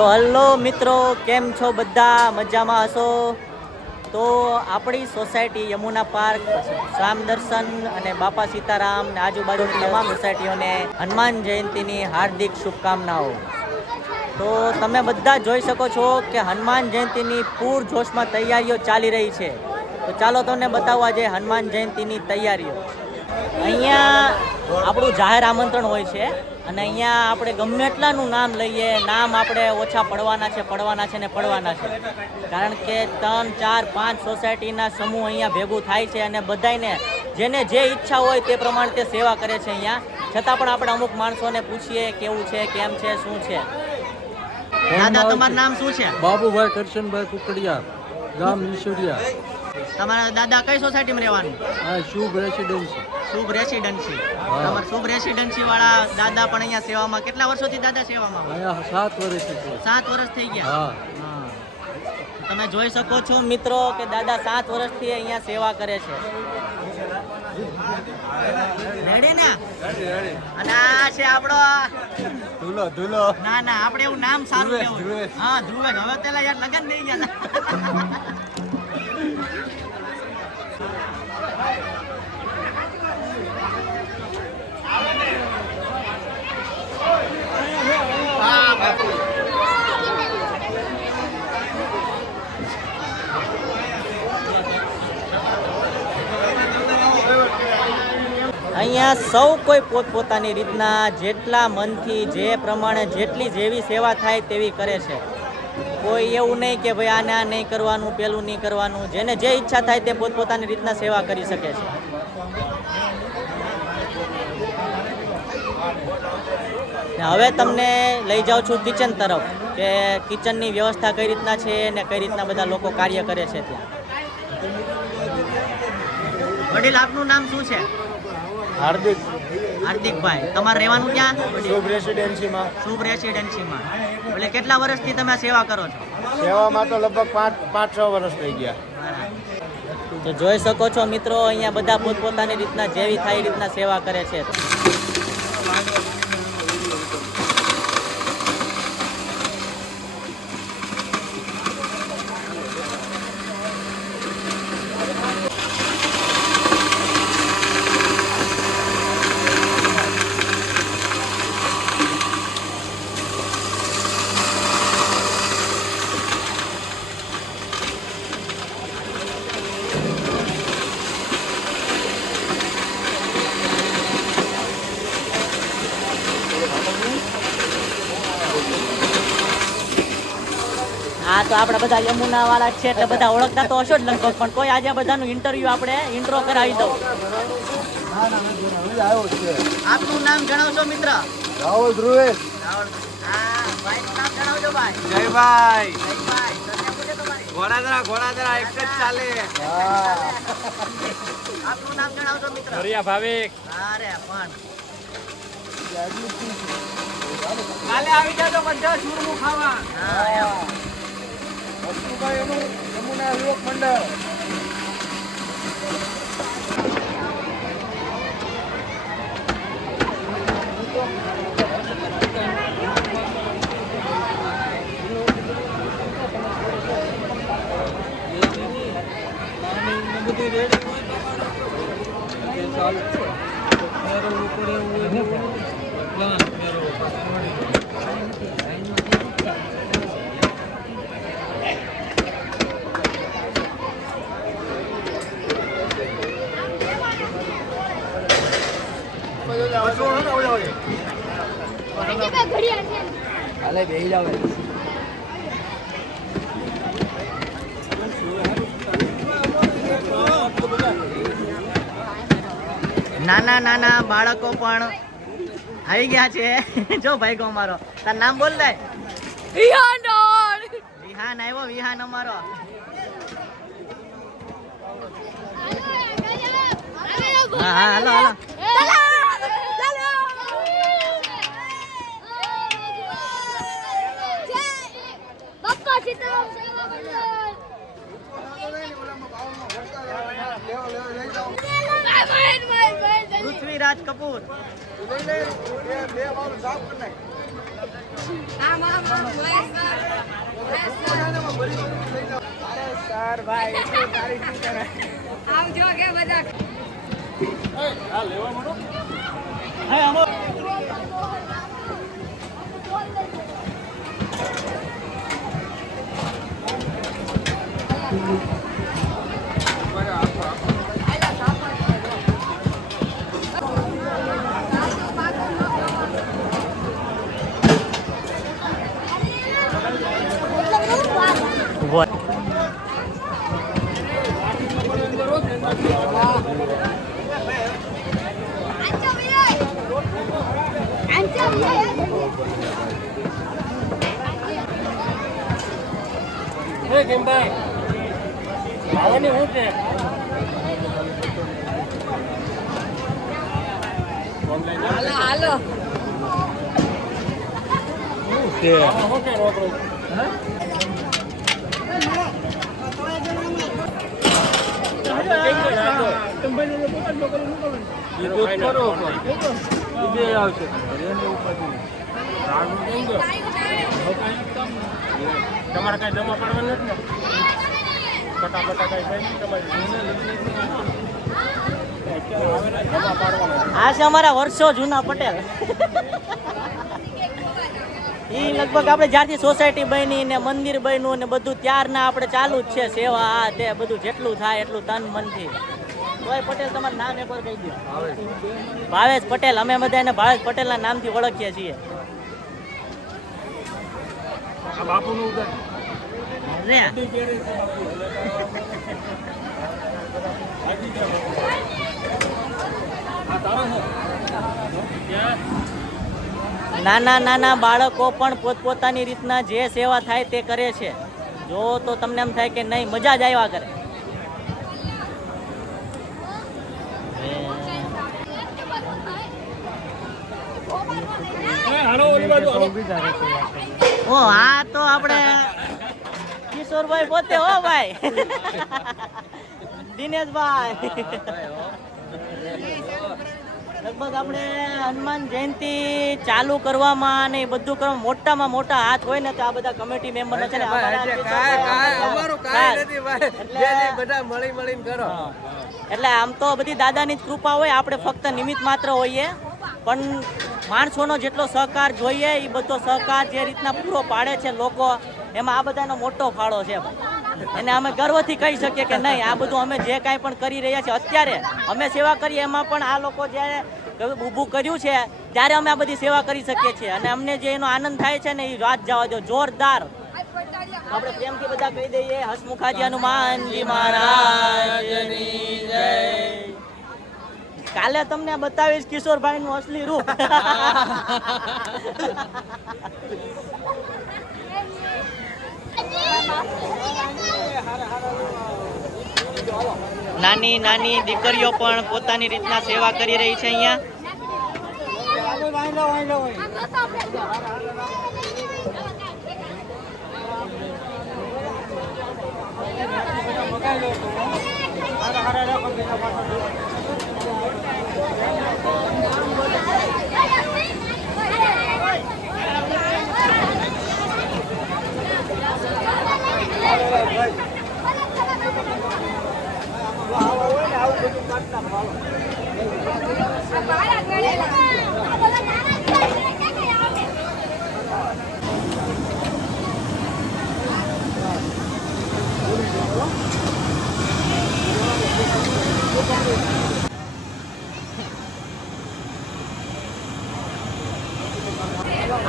તો હલો મિત્રો, કેમ છો બધા? મજામાં હશો? તો આપણી સોસાયટી યમુના પાર્ક, શ્યામ દર્શન અને બાપા સીતારામ ને આજુબાજુની તમામ સોસાયટીઓને હનુમાન જયંતીની હાર્દિક શુભકામનાઓ। તો તમે બધા જોઈ શકો છો કે હનુમાન જયંતીની પૂરજોશમાં તૈયારીઓ ચાલી રહી છે। તો ચાલો તમને બતાવો આજે હનુમાન જયંતીની તૈયારીઓ। અહીંયા આપણું જાહેર આમંત્રણ હોય છે અને અહીંયા આપણે ગમે એટલાનું નામ લઈએ, નામ આપણે ઓછા પડવાના છે ને પડવાના છે, કારણ કે 3, 4, 5 સોસાયટીના સમૂહ અહીંયા ભેગું થાય છે અને બધાને જેને જે ઈચ્છા હોય તે પ્રમાણે તે સેવા કરે છે અહીંયા। છતાં પણ આપણે અમુક માણસોને પૂછીએ કેવું છે, કેમ છે, શું છે। દાદા, તમારું નામ શું છે? બાબુભાઈ કરશનભાઈ કુકડિયા, ગામ ઈશ્વરિયા। તમારા દાદા કઈ સોસાયટીમાં રહેવાનું? આ શુભ રેસિડેન્સી। શુભ રેસિડેન્સી। તમારા શુભ રેસિડેન્સી વાળા દાદા પણ અહીંયા સેવામાં કેટલા વર્ષોથી દાદા સેવામાં? અહીંયા 7 વર્ષથી છે। 7 વર્ષ થઈ ગયા? હા। તમે જોઈ શકો છો મિત્રો કે દાદા 7 વર્ષથી અહીંયા સેવા કરે છે। રેડી ને? અને આ છે આપણો ધૂલો ના આપણે એવું નામ સારું લેવું। હા, ધ્રુવેશ। હવે પેલા યાર લગન થઈ ગયા। અહીંયા સૌ કોઈ પોતપોતાની રીતના જેટલા મનથી જે પ્રમાણે જેટલી જેવી સેવા થાય તેવી કરે છે। કોઈ એવું નહીં કે ભાઈ આને આ નહીં કરવાનું, પેલું નહીં કરવાનું। જેને જે ઈચ્છા થાય તે પોતપોતાની રીતના સેવા કરી શકે છે। હવે તમને લઈ જાઉં છું કિચન તરફ કે કિચનની વ્યવસ્થા કઈ રીતના છે ને કઈ રીતના બધા લોકો કાર્ય કરે છે ત્યાં। વડીલ, આપનું નામ શું છે? હાર્દિકભાઈ। તમારે રહેવાનું ક્યાં? શુભ રેસિડેન્સીમાં। શુભ રેસિડેન્સીમાં। એટલે કેટલા વર્ષથી તમે સેવા કરો છો? સેવામાં તો લગભગ 5-6 વર્ષ થઈ ગયા। તો જોઈ શકો છો મિત્રો, અહીંયા બધા પોતપોતાની રીતના જેવી થાય એ રીતના સેવા કરે છે। હા, તો આપણે બધા યમુના વાળા છે એટલે બધા ઓળખતા તો હશો જ લગભગ, પણ કોઈ આજે બધાનું ઇન્ટરવ્યુ આપણે ઇન્ટ્રો કરાવી દઉં। આપનું નામ જણાવશો મિત્ર? રાહુલ ધ્રુવેશ। હા ભાઈ, નામ જણાવજો ભાઈ। જયભાઈ। ઘોડાદરા એક જ ચાલે। આપનું નામ જણાવજો મિત્ર? હરિયા ભાવિક। અરે પણ કાલે આવી જાજો બધા ચૂરમું ખાવા। હા, વસ્તુભાઈ એનું યમુના યુવક મંડળ। હાલે બેહી જાવ। નાના બાળકો પણ આવી ગયા છે। જો ભાઈ ગો અમારો, તાર નામ બોલ દે। વિહાન આવ્યો, વિહાન અમારો। હા, હાલો પૃથ્વીરાજ કપૂર। સર ભાઈ એટલું તારી શું કરે આવજો કે બધા હા લેવા મળો હા આવો ઉભો એ કેમભાઈ આવવાની હું છે હાલો હાલો શું છે રોકડો તમારે કઈ જમા પાડવાનું નથી ને ફટાફટા કઈ કઈ તમારી જમા પાડવાનું આ છે અમારા વર્ષો જૂના પટેલ ઈ લગભગ આપણે જ્યારથી સોસાયટી બની ને મંદિર બન્યું ને બધું ત્યારના આપણે ચાલુ જ છે સેવા આ તે બધું જેટલું થાય એટલું તન મનથી તોય પટેલ તમારું નામ એકવાર કહી દો ભાવેશ પટેલ અમે બધા એને ભાવેશ પટેલના નામથી ઓળખીએ છીએ આ બાપુનું ઉદર રે નાના નાના બાળકો પણ પોતપોતાની રીતના જે સેવા થાય તે કરે છે જો તો તમને એમ થાય કે નહીં મજા જ આવ્યા કરે હાલો ઓલી બાજુ હાલો ઓ આ તો આપણે કિશોરભાઈ પોતે હો ભાઈ દિનેશભાઈ લગભગ આપણે હનુમાન જયંતિ ચાલુ કરવામાં અને એ બધું કરવામાં મોટામાં મોટા હાથ હોય ને તો આ બધા કમિટી મેમ્બરનો છે ને બધા મળી મળીને કરો એટલે આમ તો બધી દાદાની જ કૃપા હોય આપણે ફક્ત નિમિત્ત માત્ર હોઈએ પણ માણસોનો જેટલો સહકાર જોઈએ એ બધો સહકાર જે રીતના પૂરો પાડે છે લોકો એમાં આ બધાનો મોટો ફાળો છે એને અમે ગર્વથી કહી શકીએ કે નહીં આ બધું અમે જે કાંઈ પણ કરી રહ્યા છીએ અત્યારે અમે સેવા કરીએ એમાં પણ આ લોકો જ્યારે ઊભું કર્યું છે ત્યારે અમે આ બધી સેવા કરી શકીએ છીએ અને અમને જે એનો આનંદ થાય છે ને એ વાત જવા દો જોરદાર આપણે પ્રેમથી બધા કહી દઈએ હસમુખાજી હનુમાનજી મહારાજની જય કાલે તમને બતાવીશ કિશોરભાઈ નું અસલી રૂપ નાની નાની દીકરીઓ પણ પોતાની રીતના સેવા કરી રહી છે અહીંયા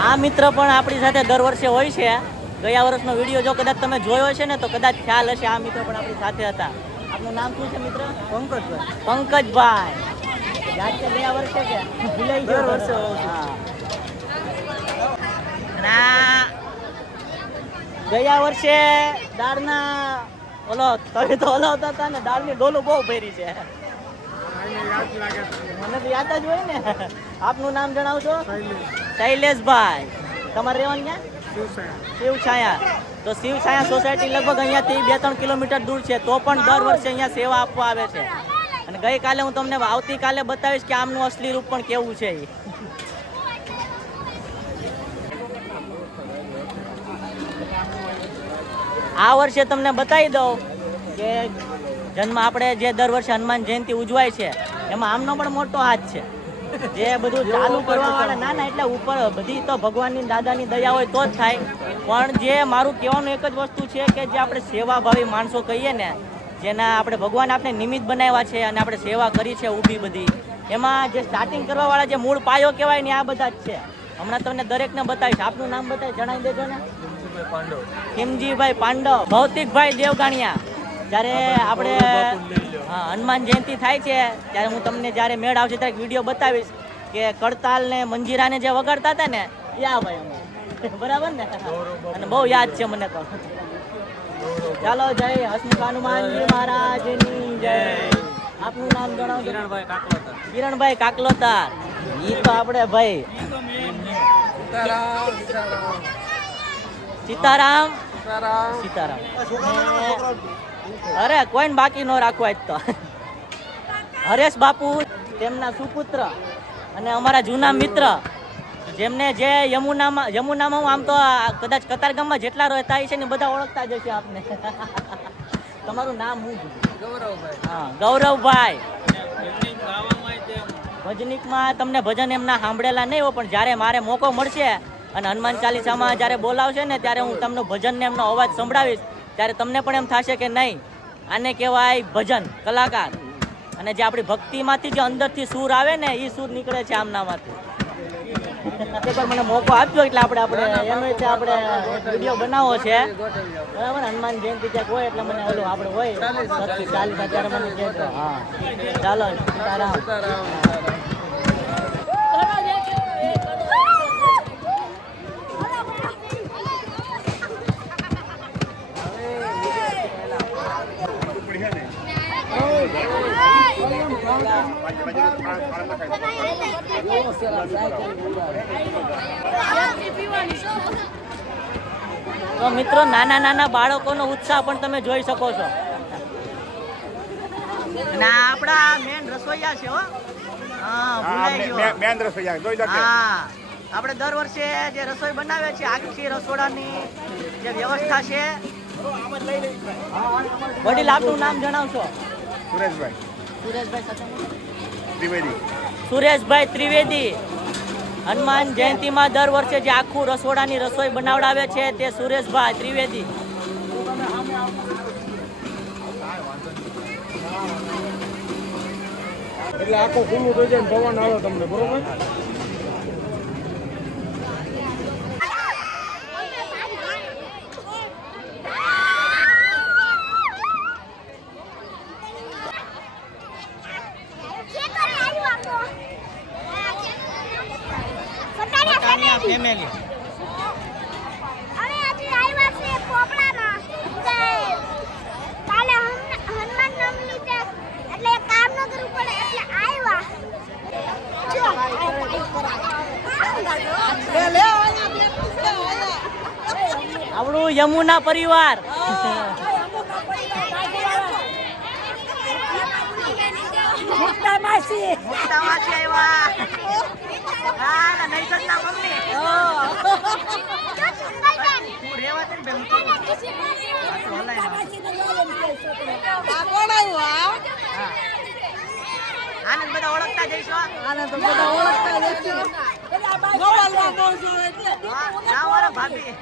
આ મિત્ર પણ આપણી સાથે દર વર્ષે હોય છે ગયા વર્ષનો વિડીયો જો કદાચ તમે જોયો હશે ને તો કદાચ ખ્યાલ હશે આ મિત્ર પણ આપણી સાથે હતા આપનું નામ શું છે મિત્ર પંકજભાઈ યાદ છે ગયા વર્ષે કે ભૂલાઈ ગયો વર્ષે હા અને ગયા વર્ષે દાળના ઓલો તમે તો હલાવતા હતા ને દાળની ડોલું બહુ ભરી છે મને તો યાદ જ હોય ને આપનું નામ જણાવશો શૈલેષભાઈ તમારે રહેવાનું ક્યાં શિવછાયા તો શિવછાયા સોસાયટી લગભગ અહીંયાથી 2-3 કિલોમીટર દૂર છે તો પણ દર વર્ષે અહીંયા સેવા આપવા આવે છે અને ગઈકાલે હું તમને આવતીકાલે બતાવીશ કે આમનું અસલી રૂપ પણ કેવું છે આ વર્ષે તમને બતાવી દઉં કે જન્મ આપણે જે દર વર્ષે હનુમાન જયંતિ ઉજવાય છે એમાં આમનો પણ મોટો હાથ છે. જે બધું ચાલુ કરવા વાળા ના એટલે ઉપર બધી તો ભગવાનની દાદાની દયા હોય તો જ થાય. પણ જે મારું કહેવાનું એક જ વસ્તુ છે કે જે આપણે સેવાભાવી માણસો કહીએ ને, જેના આપણે ભગવાન આપણે નિમિત્ત બનાવ્યા છે અને આપણે સેવા કરી છે ઊભી બધી, એમાં જે સ્ટાર્ટિંગ કરવા વાળા જે મૂળ પાયો કહેવાય ને આ બધા જ છે. હમણાં તમને દરેકને બતાવીશ. આપનું નામ બતાવી જણાવી દેજો ને. ખીમજીભાઈ પાંડવ, ભૌતિકભાઈ દેવગાણિયા. જ્યારે આપણે હનુમાન જયંતિ થાય છે ત્યારે હું તમને જ્યારે મેળ આવશે ત્યારે વિડીયો બતાવીશ કે કડતાલ ને મંજીરાને જે વગાડતા હતા ને એ આ ભાઈ અમે. બરાબર ને? અને બહુ યાદ છે મને તો. ચાલો જય હસમુખ હનુમાનજી મહારાજની જય. આપનું નામ જણાવો. કિરણભાઈ કાકલોતાર. કિરણભાઈ કાકલોતાર. ઈ તો આપણે ભાઈ સીતારામ સીતારામ. અરે કોઈને બાકી ન રાખવા જ તો. હરેશ બાપુ તેમના સુપુત્ર અને અમારા જૂના મિત્ર, જેમને જે યમુનામાં હું આમ તો કદાચ કતારગામમાં જેટલા રહેતા છે ને બધા ઓળખતા જ હશે આપને. તમારું નામ શું? ગૌરવભાઈ. હા, ગૌરવભાઈ. ભજનિકમાં તમને ભજન એમના સાંભળેલા નહીં હોય, પણ જ્યારે મારે મોકો મળશે અને હનુમાન ચાલીસામાં જ્યારે બોલાવશે ને ત્યારે હું તમને ભજનને એમનો અવાજ સંભળાવીશ, ત્યારે તમને પણ એમ થશે કે નહીં આને કહેવાય ભજન કલાકાર. અને જે આપણી ભક્તિમાંથી જે અંદરથી સૂર આવે ને એ સૂર નીકળે છે આમનામાંથી. એકવાર મને મોકો આપજો એટલે આપણે એમ રીતે આપણે વિડીયો બનાવવો છે. બરાબર? હનુમાન જયંતિ ક્યાંક હોય એટલે મને ઓલું આપણે હોય 40 અત્યારે મને કહેજો. હા ચાલો સીતારામ. તો મિત્રો નાના નાના બાળકોનો ઉત્સાહ પણ તમે જોઈ શકો છો. અને આ આપણા મેન રસોઈયા છે હો. હા, ભૂલાઈ ગયો. મેન રસોઈયા જોઈ લો. હા, આપણે દર વર્ષે જે રસોઈ બનાવે છે આખી રસોડાની જે વ્યવસ્થા છે. વડીલ આપનું નામ જણાવશો? સુરેશભાઈ. સુરેશભાઈ ત્રિવેદી. સુરેશભાઈ ત્રિવેદી. હનુમાન જયંતિમાં દર વર્ષે જે આખું રસોડાની રસોઈ બનાવડાવે છે તે સુરેશભાઈ ત્રિવેદી. એટલે આખું ખુલ્લું થઈ જાય પવન આવે તમને, બરોબર? ફેમિલી આપણું યમુના પરિવાર. મુક્તા માસી આવ્યા. હા, નહીં સત્તા મમ્મી. આનંદ બધા ઓળખતા જઈશું. આનંદ બધા ઓળખતા જઈશું. ભાભી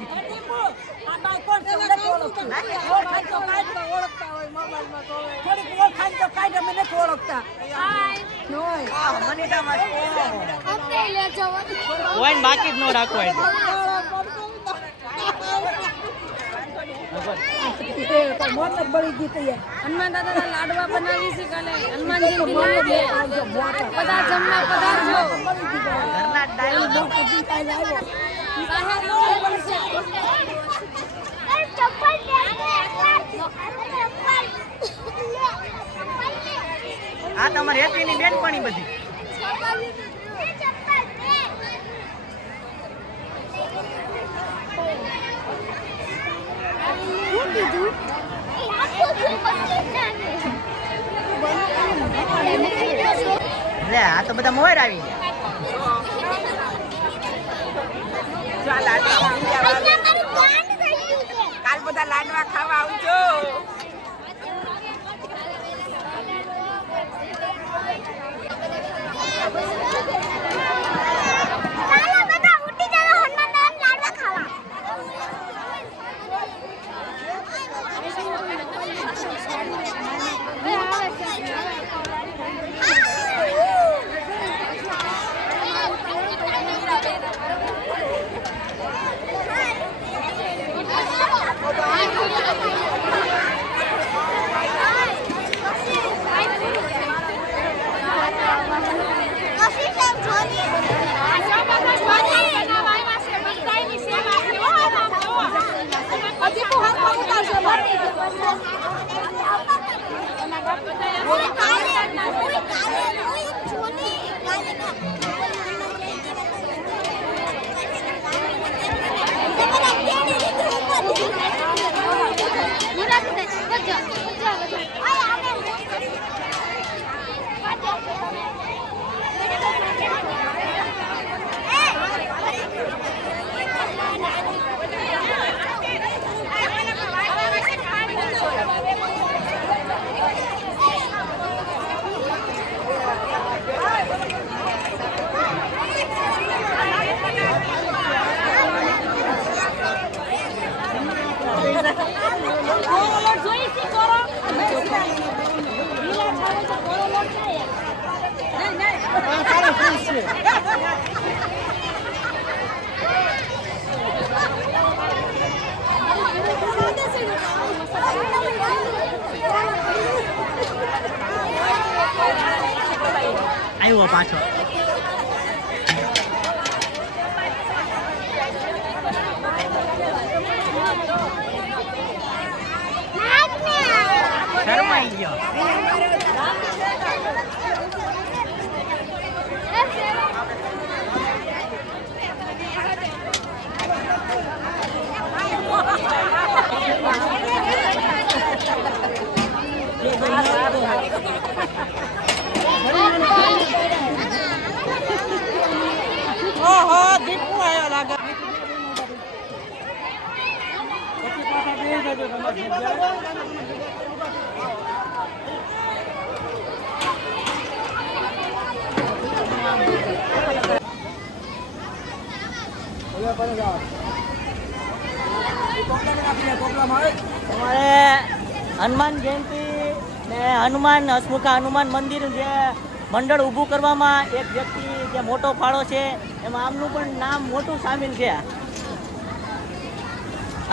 કોઈ બાકી જ ન રાખવા. હનુમાન દાદા લાડવા બનાવી છે કાલે હનુમાન જયંતિ બધા જમવા પધારજો. ઘરના ડાયલ આ તમારી હેપીની બેનપણી બધી. લે આ તો બધા મોર આવી ગયા. ચાલ બધા લાડવા ખાવા આવજો. આવ્યો પાછો. શરમાઈ ગયો. ઓહો દીપુ આવ્યો લાગે. અમારે હનુમાન જયંતિ ને હનુમાન હસમુખા હનુમાન મંદિર જે મંડળ ઊભું કરવામાં એક વ્યક્તિ જે મોટો ફાળો છે એમાં આમનું પણ નામ મોટું સામેલ છે.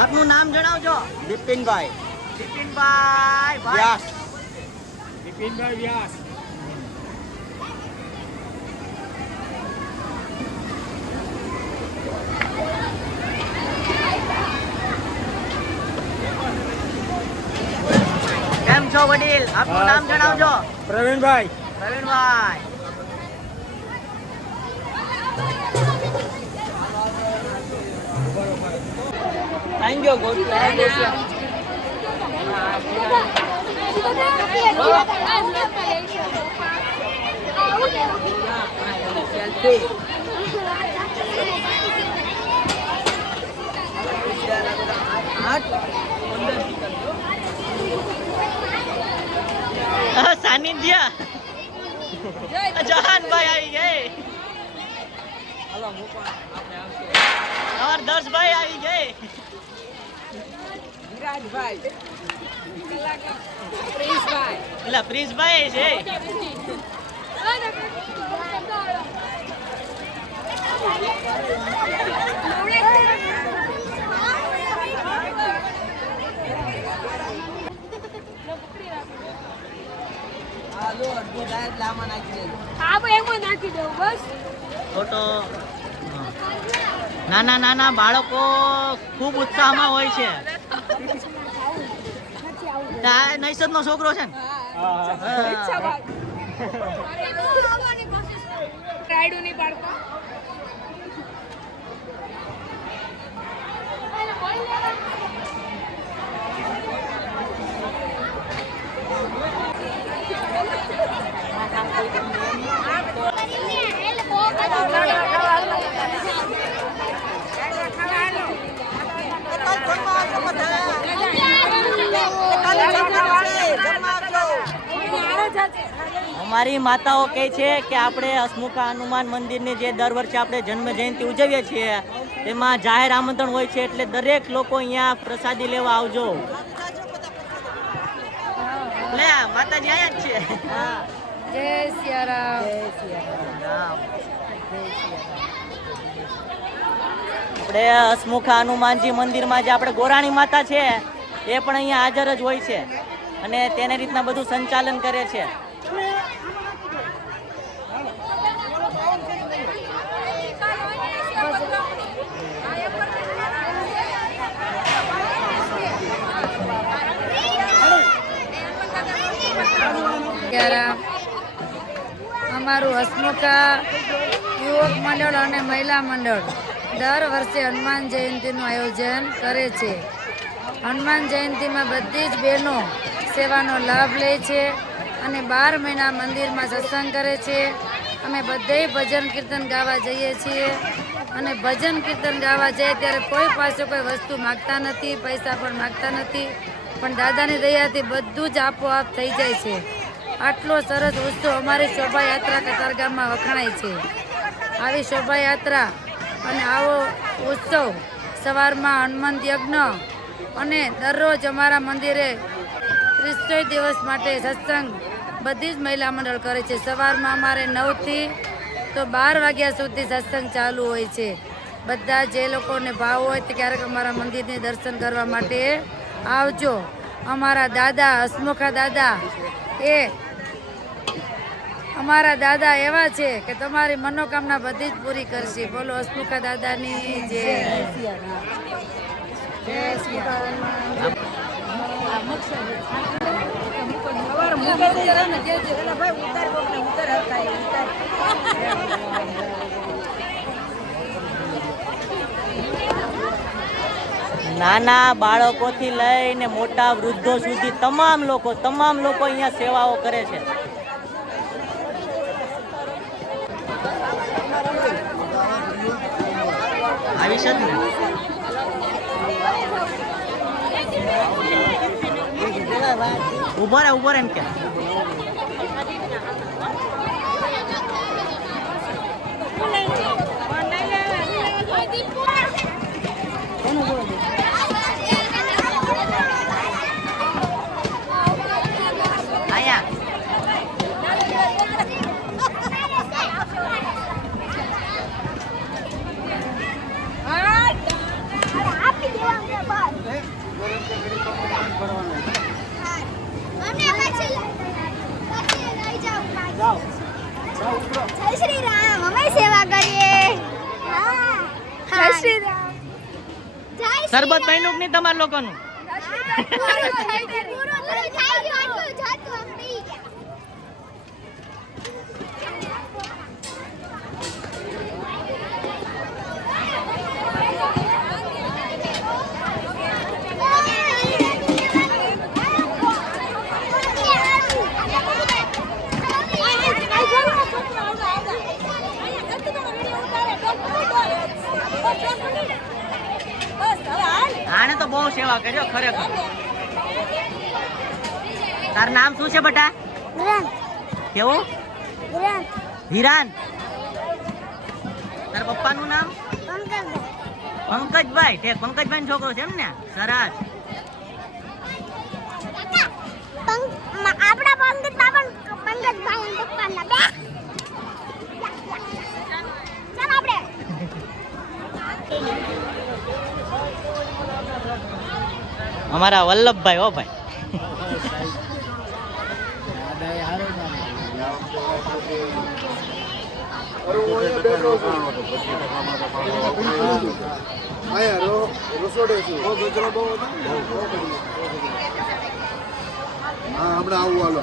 આપનું નામ જણાવજો. બિપિનભાઈ બિપિનભાઈ વ્યાસ. બિપિનભાઈ વ્યાસ. કેમ છો વડીલ? આપનું નામ જણાવજો. પ્રવીણભાઈ. પ્રવીણભાઈ. Thank you. સાનિધ્ય જહાનભાઈ આવી ગઈ. અમાર દર્શભાઈ આવી ગઈ. વિરાજભાઈ. પેલા પ્રિન્સભાઈ છે. ફોટો નાના નાના બાળકો ખૂબ ઉત્સાહમાં હોય છે. નૈસદ નો છોકરો છે ને. અમારી માતાઓ કહે છે કે આપણે હસમુખા હનુમાન મંદિરની જે દર વર્ષે આપણે જન્મ જયંતિ ઉજવીએ છીએ તેમાં જાહેર આમંત્રણ હોય છે, એટલે દરેક લોકો અહીંયા પ્રસાદી લેવા આવજો. લે માતાજી આયા જ છે. જય સિયારામ. આપણે હસમુખા હનુમાનજી મંદિરમાં જે આપણે ગોરાણી માતા છે એ પણ અહીંયા હાજર જ હોય છે અને તેને રીતના બધું સંચાલન કરે છે. અમારું હસમુખા યુવક મંડળ અને મહિલા મંડળ દર વર્ષે હનુમાન જયંતિનું આયોજન કરે છે. હનુમાન જયંતિમાં બધી જ બહેનો સેવાનો લાભ લે છે અને 12 મહિના મંદિરમાં સત્સંગ કરે છે. અમે બધે ભજન કીર્તન ગાવા જઈએ છીએ અને ભજન કીર્તન ગાવા જઈએ ત્યારે કોઈ પાસે કોઈ વસ્તુ માગતા નથી, પૈસા પણ માગતા નથી, પણ દાદાની દયાથી બધું જ આપોઆપ થઈ જાય છે. આટલો સરસ ઉત્સવ અમારી શોભાયાત્રા કતારગામમાં વખણાય છે. આવી શોભાયાત્રા અને આવો ઉત્સવ સવારમાં હનુમાન યજ્ઞ અને દરરોજ અમારા મંદિરે 30 દિવસ માટે સત્સંગ બધી જ મહિલા મંડળ કરે છે. સવારમાં અમારે 9 થી તો 12 વાગ્યા સુધી સત્સંગ ચાલુ હોય છે. બધા જે લોકોને ભાવ હોય તે ક્યારેક અમારા મંદિરને દર્શન કરવા માટે આવજો. અમારા દાદા હસમુખા દાદા એ અમારા દાદા એવા છે કે તમારી મનોકામના બધી જ પૂરી કરશે. બોલો હસમુખા દાદાની જય. નાના બાળકોથી લઈને મોટા વૃદ્ધો સુધી તમામ લોકો અહીંયા સેવાઓ કરે છે. આવી છે ને ઉભો રે એમ કે જય શ્રી રામ. અમે સેવા કરીએ. જય શ્રી રામ. સરબત બન્યું નહીં તમારા લોકોનું? આને તો બહુ સેવા કર્યો ખરેખર. તાર નામ શું છે બેટા? કેવું? વિરાન. તાર પપ્પાનું નામ? પંકજભાઈ. તે પંકજભાઈ નો છોકરો છે એમ ને? સરસ. આપણા પંકજભાઈ પપ્પાના બે. ચાલ આપણે અમારા વલ્લભભાઈ. હો ભાઈ. હમણાં આવું હાલો.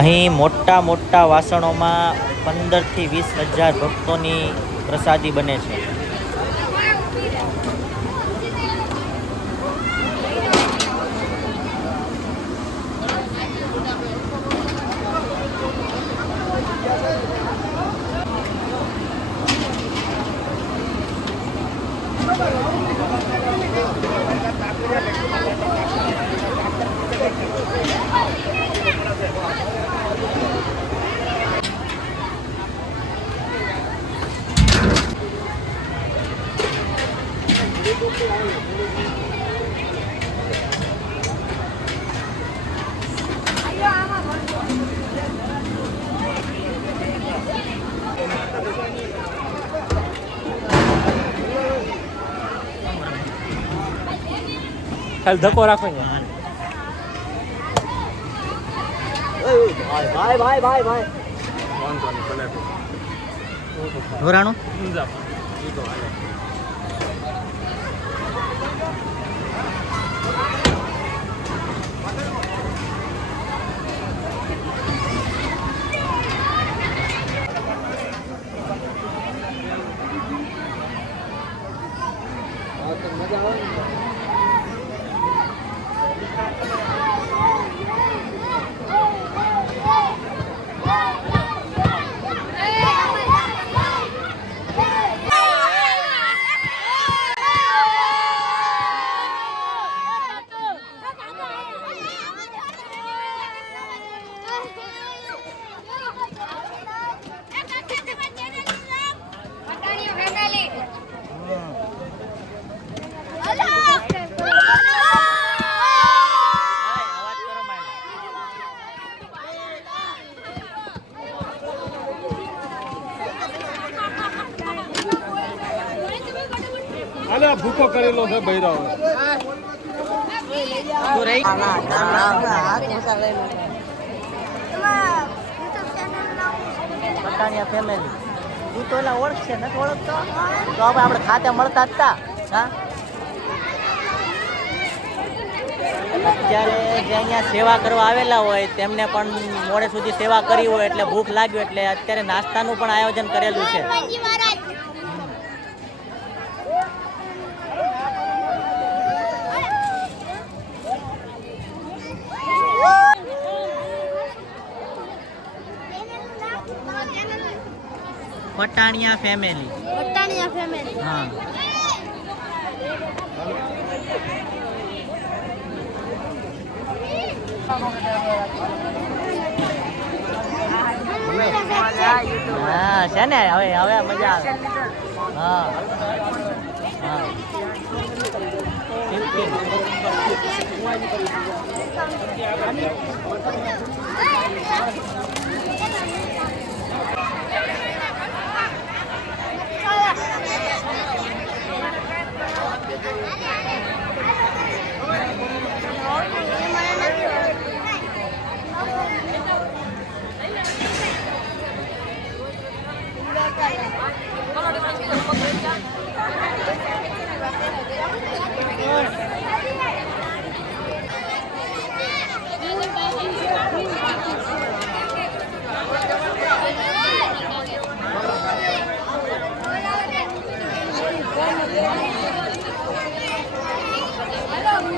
અહીં મોટા મોટા વાસણોમાં 15 થી 20,000 ભક્તોની પ્રસાદી બને છે. ખાલી ધક્કો રાખો ને. ઢોરાણું આલે ભૂકો કરેલો છે બૈરા હવે. તું રહી પટાણિયા ફેમિલી. તું તો એલા ઓળખશે નથી ઓળખતો તો હવે આપણે ખાતે મળતા જ તા. હા અત્યારે જે અહીંયા સેવા કરવા આવેલા હોય તેમને પણ મોડે સુધી સેવા કરી હોય એટલે ભૂખ લાગ્યું એટલે અત્યારે નાસ્તાનું પણ આયોજન કરેલું છે. પટાણિયા ફેમિલી. પટાણિયા ફેમિલી. હા હા છે ને હવે હવે મજા આવે. હા હા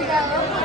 50